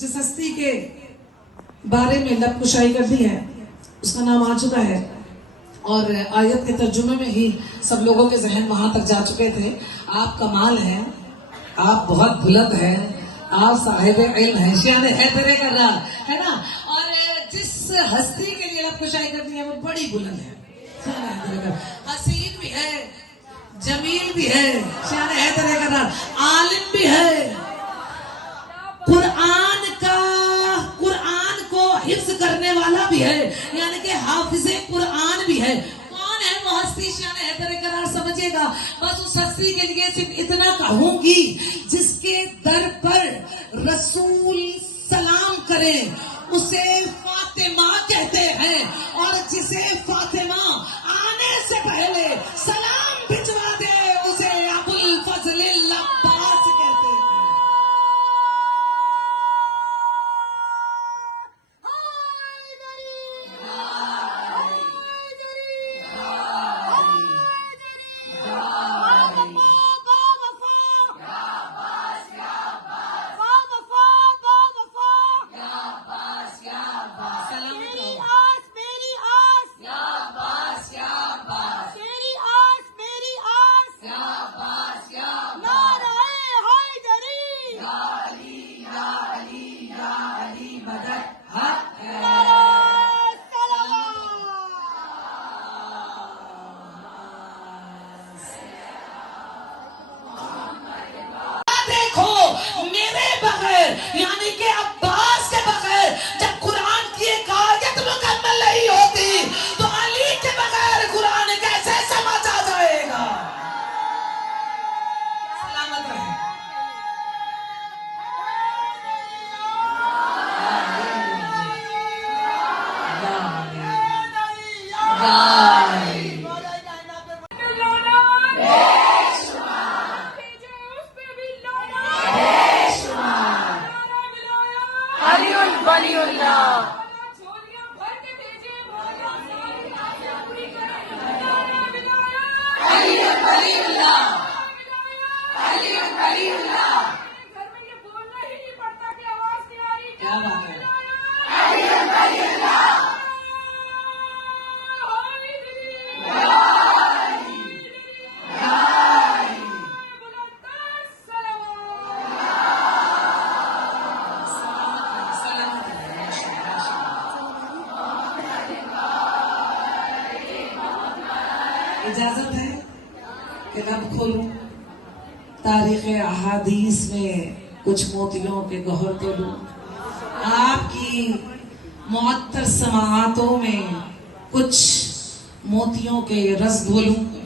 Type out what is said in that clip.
जिस हस्ती के बारे में लब कुशाई कर दी है उसका नाम आ चुका है और आयत के तर्जुमे में ही सब लोगों के जहन वहां तक जा चुके थे। आप कमाल हैं, आप बहुत बुलंद हैं, आप साहिब इल्म हैं, शान हैदरे कर रहा है ना। और जिस हस्ती के लिए लब कुशाई कर दी है वो बड़ी बुलंद है, शान हैदरे कर, हसीन भी है, जमील भी है, शान हैदरे कर रहा, आलिम भी है, कुरान को हिफ्ज करने वाला भी है, यानी कि हाफिज़े कुरान भी है। कौन है वो हस्ती? शान हैदर करार समझिएगा। बस उस हस्ती के लिए सिर्फ इतना कहूंगी जिसके दर पर रसूल सलाम करें उसे फातिमा कहते हैं, और जिसे फातिमा आने से पहले सलाम भिजवा दे उसे अबुल फजल अब्बास कहते हैं। यानी कि अब्बास के बगैर जब कुरान की एक आयत मुकम्मल नहीं होती तो अली के बगैर कुरान कैसे समझा जाएगा। सलामत रहे। क्या बात है? इजाजत है कि रब खोलूं तारीख अहादीस में कुछ मोतियों के गौहर तो लूं, आपकी मुअत्तर समाअतों में कुछ मोतियों के रस घोलूं।